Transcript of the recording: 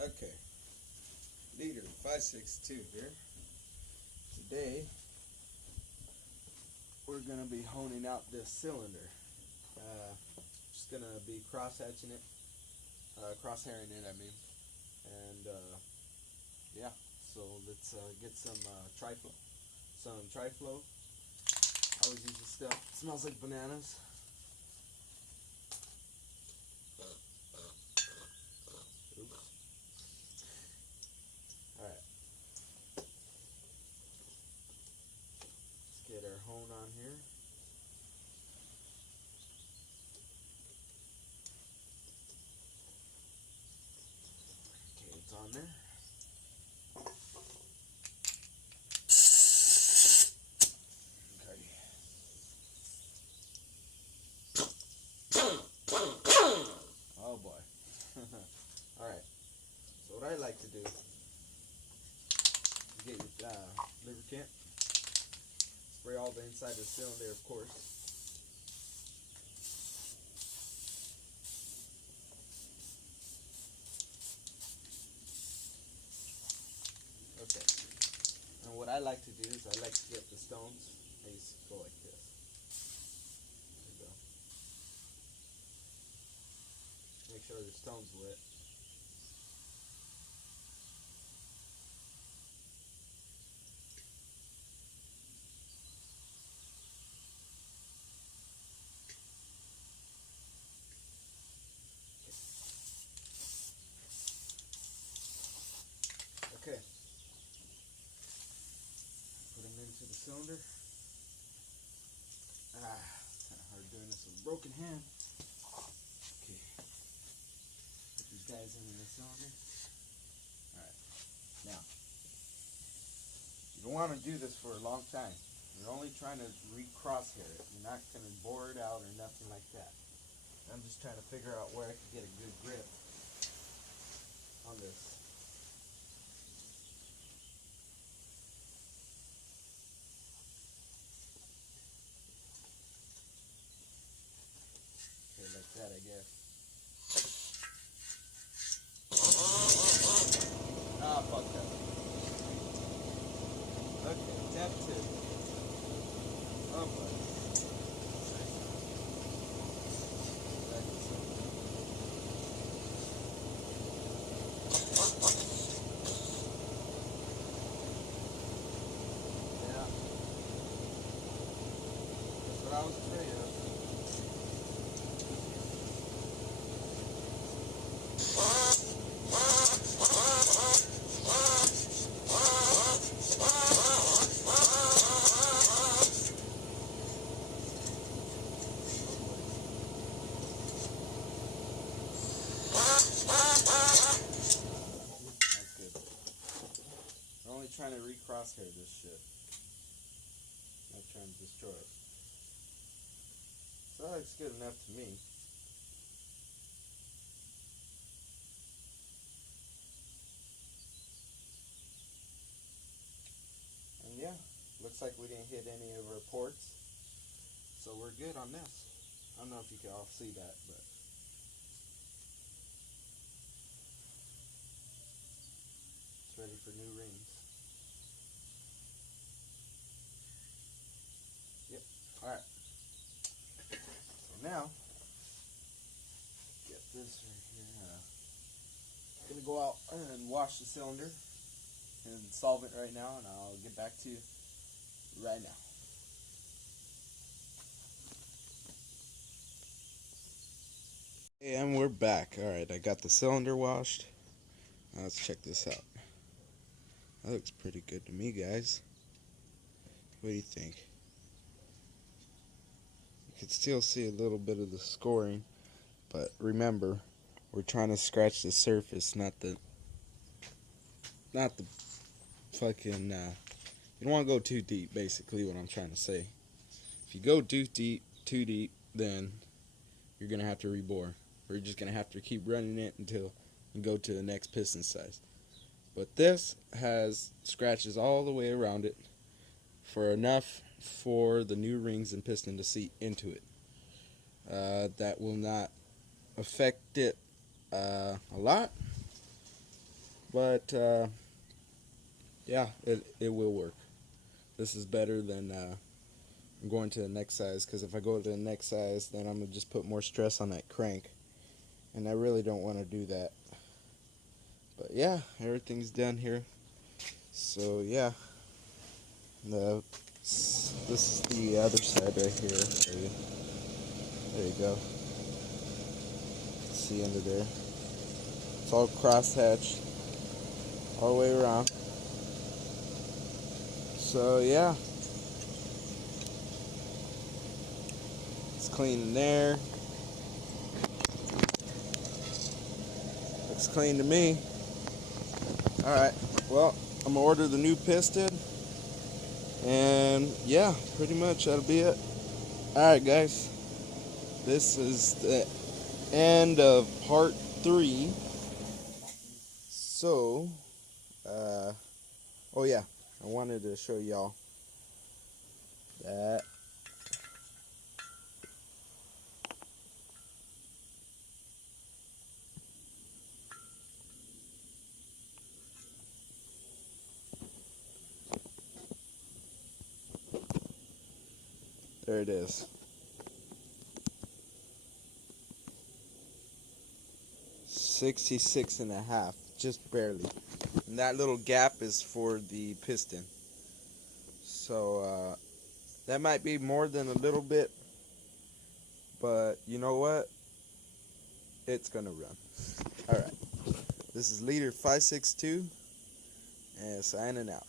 Okay, leader 562 here. Today we're gonna be honing out this cylinder. Just gonna be cross-hatching it, cross-hairing it. I mean, and yeah. So let's get some triflow. Some triflow. I always use this stuff. It smells like bananas. Oops. All right. Let's get our hone on here. Okay, it's on there. Oh boy. Alright. So what I like to do is get your lubricant. Spray all the inside of the cylinder, of course. Okay. And what I like to do is I like to get the stones. I used to go like this. There you go. Make sure the stone's lit. Okay. Put them into the cylinder. Kind of hard doing this with a broken hand. Okay. Put these guys into the cylinder. Alright. Now, you don't want to do this for a long time. You're only trying to recrosshair it. You're not going to bore it out or nothing like that. I'm just trying to figure out where I can get a good grip on this. Okay, like that, I guess. Ah, fuck that. Okay, tap 2. Oh, boy. Yeah. That's what I was afraid of. That's good. We're only trying to recrosshair this shit. Not trying to destroy it. So that looks good enough to me. And yeah, looks like we didn't hit any of our ports. So we're good on this. I don't know if you can all see that, but it's ready for new rings. Yep. Alright. So now, get this right here. Gonna go out and wash the cylinder and solvent right now, and I'll get back to you right now. And we're back. Alright, I got the cylinder washed. Now let's check this out. That looks pretty good to me, guys. What do you think? You can still see a little bit of the scoring, but remember, we're trying to scratch the surface, not the fucking, you don't want to go too deep, basically what I'm trying to say. If you go too deep, then you're going to have to rebore. Or you're just going to have to keep running it until you go to the next piston size. But this has scratches all the way around it for enough for the new rings and piston to seat into it. That will not affect it a lot, but yeah, it will work. This is better than going to the next size, because if I go to the next size, then I'm gonna just put more stress on that crank, and I really don't want to do that. But yeah, everything's done here. So yeah, this is the other side right here. There you go. See under there. It's all cross-hatched all the way around. So yeah, it's clean in there. Looks clean to me. All right. Well, I'm gonna order the new piston, and yeah, pretty much that'll be it. All right, guys. This is the end of part 3. So, oh yeah, I wanted to show y'all that there it is. 66.5, just barely. And that little gap is for the piston. So that might be more than a little bit, but you know what? It's gonna run. All right. This is Leader 562 and signing out.